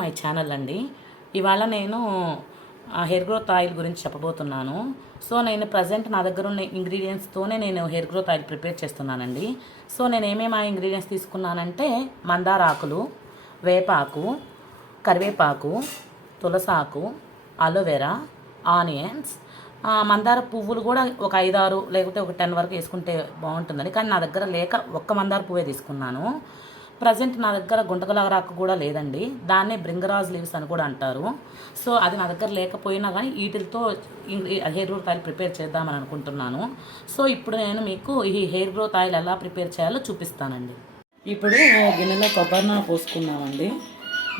My channel అండి. ఇవాళ నేను హెయిర్ గ్రోత్ ఆయిల్ గురించి చెప్పబోతున్నాను. సో నేను ప్రజెంట్ నా దగ్గర ఉన్న ఇంగ్రీడియంట్స్తోనే నేను హెయిర్ గ్రోత్ ఆయిల్ ప్రిపేర్ చేస్తున్నానండి. సో నేను ఏమేమి ఆ ఇంగ్రీడియంట్స్ తీసుకున్నానంటే మందార ఆకులు, వేపాకు, కరివేపాకు, తులసాకు, అలోవెరా, ఆనియన్స్, మందార పువ్వులు కూడా ఒక 5-6 లేకపోతే ఒక 10 వరకు వేసుకుంటే బాగుంటుందని, కానీ నా దగ్గర లేక ఒక్క మందార పువ్వే తీసుకున్నాను. ప్రజెంట్ నా దగ్గర గుంటగలగరాకు కూడా లేదండి, దాన్నే బ్రింగరాజ్ లీవ్స్ అని కూడా అంటారు. సో అది నా దగ్గర లేకపోయినా కానీ వీటితో హెయిర్ గ్రోత్ ఆయిల్ ప్రిపేర్ చేద్దామని అనుకుంటున్నాను. సో ఇప్పుడు నేను మీకు ఈ హెయిర్ గ్రోత్ ఆయిల్ ఎలా ప్రిపేర్ చేయాలో చూపిస్తానండి. ఇప్పుడు గిన్నెలో కొబ్బరి నూనె పోసుకున్నామండి.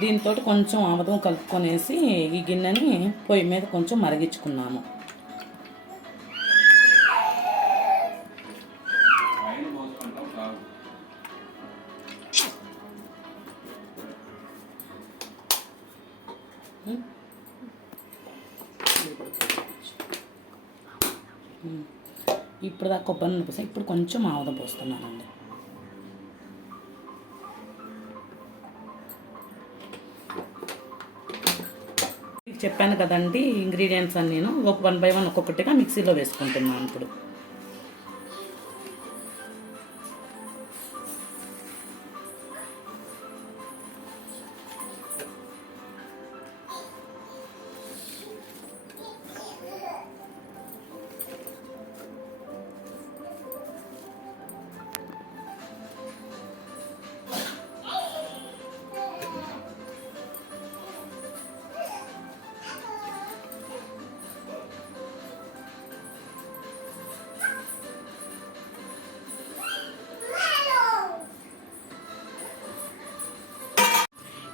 దీంతో కొంచెం ఆముదం కలుపుకొనేసి ఈ గిన్నెని పొయ్యి మీద కొంచెం మరిగించుకున్నాము. ఇప్పుడు దాకా కొబ్బరి నూనె పోసాను, ఇప్పుడు కొంచెం ఆముదం పోస్తున్నానండి. చెప్పాను కదండి ఇంగ్రీడియంట్స్ అని, నేను 1 by 1 ఒక్కొక్కటిగా మిక్సీలో వేసుకుంటున్నాను. ఇప్పుడు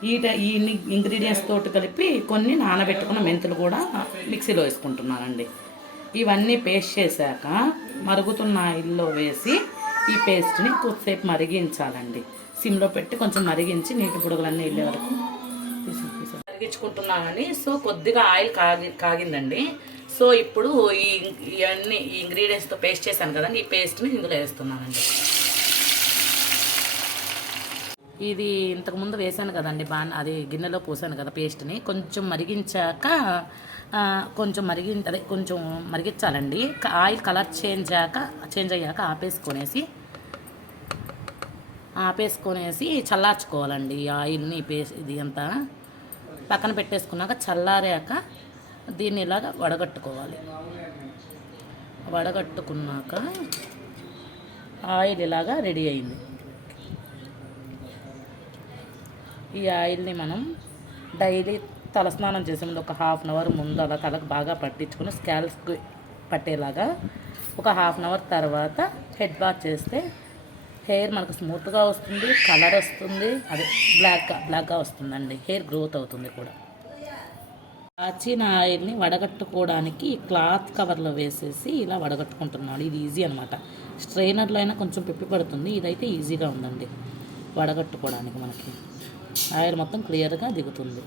ఈ ఇంగ్రీడియంట్స్ తోటి కలిపి కొన్ని నానబెట్టుకున్న మెంతులు కూడా మిక్సీలో వేసుకుంటున్నానండి. ఇవన్నీ పేస్ట్ చేశాక మరుగుతున్న ఆయిల్లో వేసి ఈ పేస్ట్ని కొద్దిసేపు మరిగించాలండి. సిమ్లో పెట్టి కొంచెం మరిగించి నీటి బుడగలన్నీ వెళ్ళే వరకు మరిగించుకుంటున్నానండి. సో కొద్దిగా ఆయిల్ కాగిందండి. సో ఇప్పుడు ఇవన్నీ ఈ ఇంగ్రీడియంట్స్తో పేస్ట్ చేశాను కదండి, ఈ పేస్ట్ని ఇందులో వేస్తున్నానండి. ఇది ఇంతకుముందు వేసాను కదండి, అది గిన్నెలో పోసాను కదా పేస్ట్ని, కొంచెం మరిగించాక కొంచెం మరిగించాలండి. ఆయిల్ కలర్ చేంజ్ అయ్యాక ఆపేసుకొనేసి చల్లార్చుకోవాలండి. ఈ ఆయిల్ని ఇది అంతా పక్కన పెట్టేసుకున్నాక చల్లారాక దీన్ని ఇలాగ వడగట్టుకోవాలి. వడగట్టుకున్నాక ఆయిల్ ఇలాగా రెడీ అయింది. ఈ ఆయిల్ని మనం డైలీ తలస్నానం చేసే ముందు ఒక 1/2 అవర్ ముందు అలా తలకు బాగా పట్టించుకుని స్కాల్ప్కి పట్టేలాగా ఒక 1/2 అవర్ తర్వాత హెడ్ బాత్ చేస్తే హెయిర్ మనకు స్మూత్గా వస్తుంది, కలర్ వస్తుంది, అదే బ్లాక్గా వస్తుందండి. హెయిర్ గ్రోత్ అవుతుంది కూడా. కాచిన ఆయిల్ని వడగట్టుకోవడానికి క్లాత్ కవర్లో వేసేసి ఇలా వడగట్టుకుంటున్నాను. ఇది ఈజీ అనమాట. స్ట్రైనర్లో అయినా కొంచెం పిప్పి పడుతుంది, ఇదైతే ఈజీగా ఉందండి వడగట్టుకోవడానికి. మనకి ఆయిల్ మొత్తం క్లియర్గా దిగుతుంది.